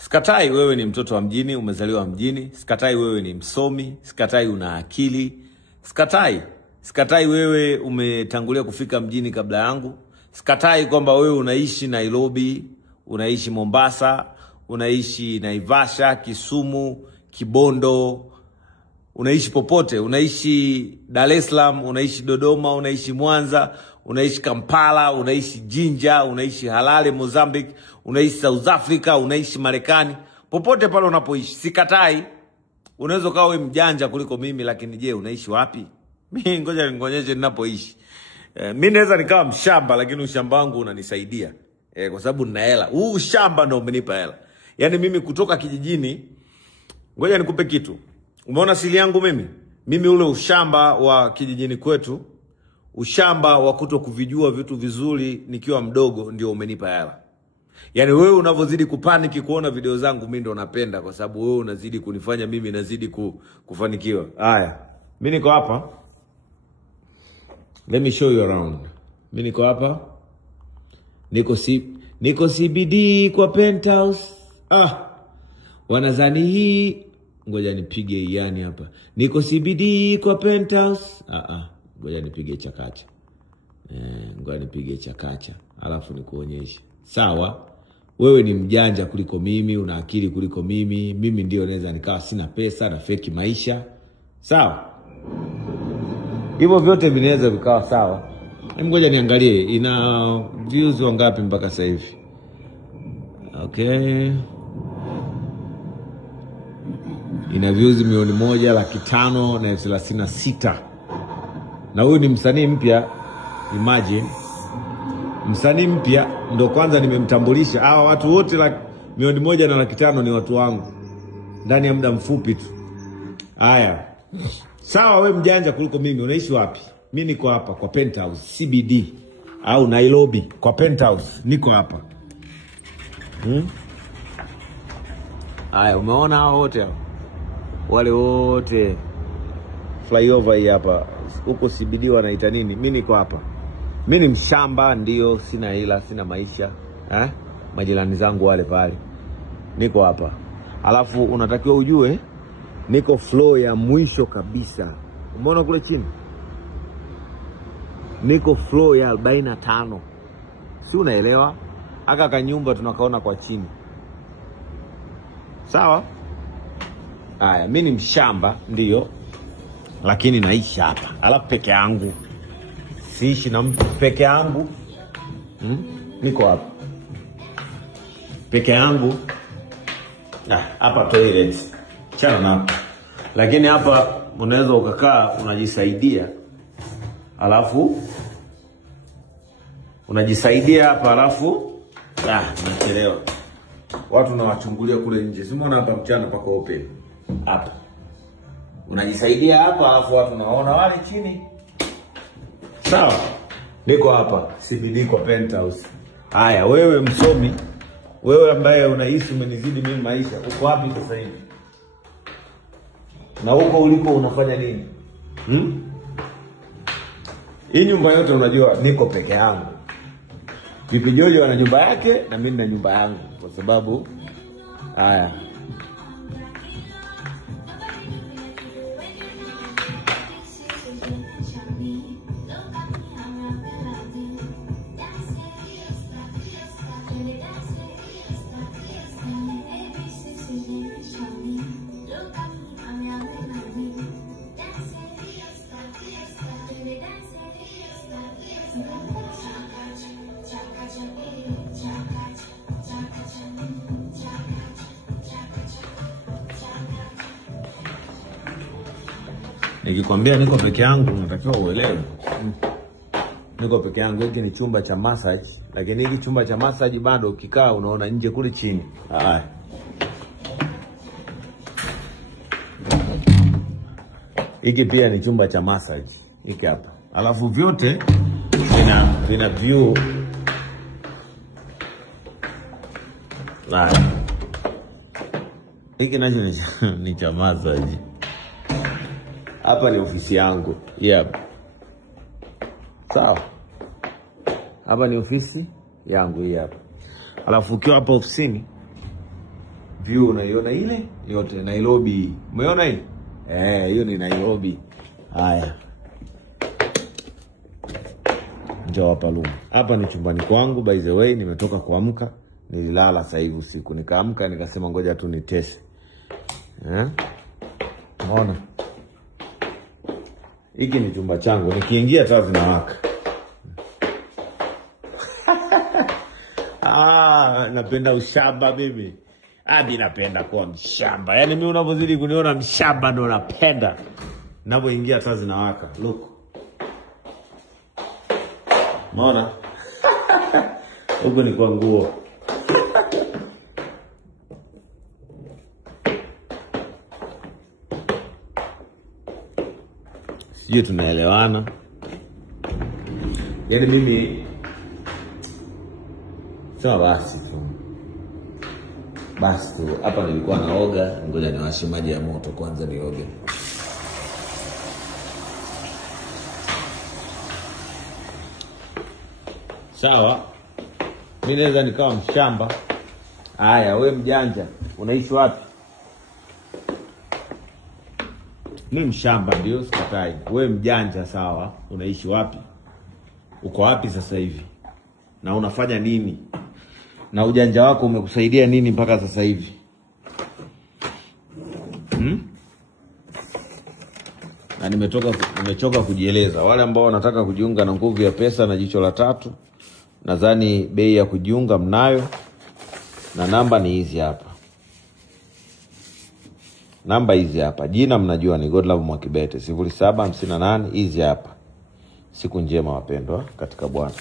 Sikatai wewe ni mtoto wa mjini, umezaliwa mjini. Sikatai wewe ni msomi, sikatai una akili. Sikatai wewe umetangulia kufika mjini kabla yangu. Sikatai kwamba wewe unaishi Nairobi, unaishi Mombasa, unaishi Naivasha, Kisumu, Kibondo, unaishi popote, unaishi Dar es Salaam, unaishi Dodoma, unaishi Mwanza, unaishi Kampala, unaishi Jinja, unaishi Harare Mozambique, unaishi South Africa, unaishi Marekani, popote pale unapoishi. Sikatai unaweza kawa wewe mjanja kuliko mimi, lakini je, unaishi wapi? Mimi ngoja nikuonyeshe ninapoishi. Mimi naweza nikawa mshamba, lakini ushamba wangu unanisaidia kwa sababu nina hela. Huu shamba ndio umenipa hela. Yaani mimi kutoka kijijini, ngoja nikupe kitu. Umeona siri yangu mimi? Mimi ule ushamba wa kijijini kwetu, ushamba wa kutokuvijua vitu vizuri nikiwa mdogo ndio umenipa hela. Yaani wewe unavozidi kupaniki kuona video zangu mimi ndo napenda, kwa sababu wewe unazidi kunifanya mimi nazidi kufanikiwa. Haya. Mimi niko hapa. Let me show you around. Mimi niko hapa. Niko CBD kwa penthouse. Wanazani hii, ngoja nipige yani hapa. Niko CBD kwa penthouse. Ngoja nipige chakacha. Ngoja nipige chakacha. Alafu nikuonyeshe. Sawa? Wewe ni mjanja kuliko mimi, una akili kuliko mimi. Mimi ndio naweza nikawa sina pesa na fake maisha. Sawa? Hivyo vyote vinaweza vikawa sawa. Ngoja niangalie ina views wangapi mpaka sasa hivi. Okay. Ina views 1,536,000. Na huyu ni msanii mpya. Imagine. Msanii mpya ndo kwanza nimemtambulisha. Hawa watu wote 1,500,000 ni watu wangu. Ndani ya muda mfupi tu. Haya. Sawa wewe mjanja kuliko mimi, unaishi wapi? Mimi niko hapa kwa penthouse CBD au Nairobi kwa penthouse niko hapa. Haya, umeona hao wote hao? Wale wote flyover hii hapa. Huko CBD wanaita nini? Mimi niko hapa. Mimi ni mshamba ndio, sina hela, sina maisha. Majirani zangu wale pale. Niko hapa. Alafu unatakiwa ujue niko floor ya mwisho kabisa. Umeona kule chini? Niko floor ya 45. Si unaelewa? Aka kanyumba tunakaona kwa chini. Sawa? Haya, mimi ni mshamba ndio, lakini naishi hapa. Alafu peke yangu. Siishi na mtu, peke yangu. Niko hapa. Peke yangu. Hapa toilet. Chana na. Lakini hapa unaweza ukakaa unajisaidia. Alafu unajisaidia hapa, alafu nachelewa. Watu nawachungulia kule nje. Simuona hapa mchana pako open. Hapa. Unajisaidia hapa, alafu watu naona wale chini. Sawa? Niko hapa CBD kwa penthouse. Haya, wewe msomi, wewe ambaye unahisi umenizidi mimi maisha, uko wapi sasa hivi? Na huko ulipo unafanya nini? Hii nyumba yote unajua niko peke yangu. Pipi Jojo ana nyumba yake na mimi na nyumba yangu, kwa sababu haya. Nikikwambia niko peke yangu unatakiwa uelewe. Niko peke yangu. Hiki ni chumba cha massage, lakini hiki chumba cha massage bado ukikaa unaona nje kule chini. Hiki pia ni chumba cha massage. Hiki hapa. Alafu vyote vina view. Hiki nacho ni cha massage. Hapa ni ofisi yangu. Sawa? Hapa ni ofisi yangu hapa. Alafu ukiwa hapa ofisini View unaiona ile yote Nairobi. Umeona hii? Hiyo ni Nairobi. Haya. Njoo hapa room. Hapa ni chumbani kwangu, by the way. Nimetoka kuamka, nililala sasa hivi usiku. Nikaamka nikasema ngoja tu nitese. Unaona? Hiki ni chumba changu. Nikiingia taa zinawaka. Napenda ushamba mimi. Mimi napenda kuwa mshamba. Yaani mimi unapozidi kuniona mshamba ndo napenda. Ninapoingia taa zinawaka. Look. Unaona? Huko ni kwa nguo. Sijui tunaelewana. Yaani mimi sema basi tu. Basi tu. Hapa nilikuwa naoga, ngoja niwashe maji ya moto kwanza nioge. Sawa. Mimi naweza nikawa mshamba. Haya, wewe mjanja, unaishi wapi? Mimi mshamba ndio, sikatai. Wewe mjanja sawa, unaishi wapi? Uko wapi sasa hivi? Na unafanya nini? Na ujanja wako umekusaidia nini mpaka sasa hivi? Na nimechoka kujieleza. Wale ambao wanataka kujiunga na Nguvu ya Pesa na Jicho la Tatu, nadhani bei ya kujiunga mnayo, na namba ni hizi hapa. Namba hizi hapa. Jina mnajua ni Godlove Mwakibete 0758 hizi hapa. Siku njema wapendwa katika Bwana.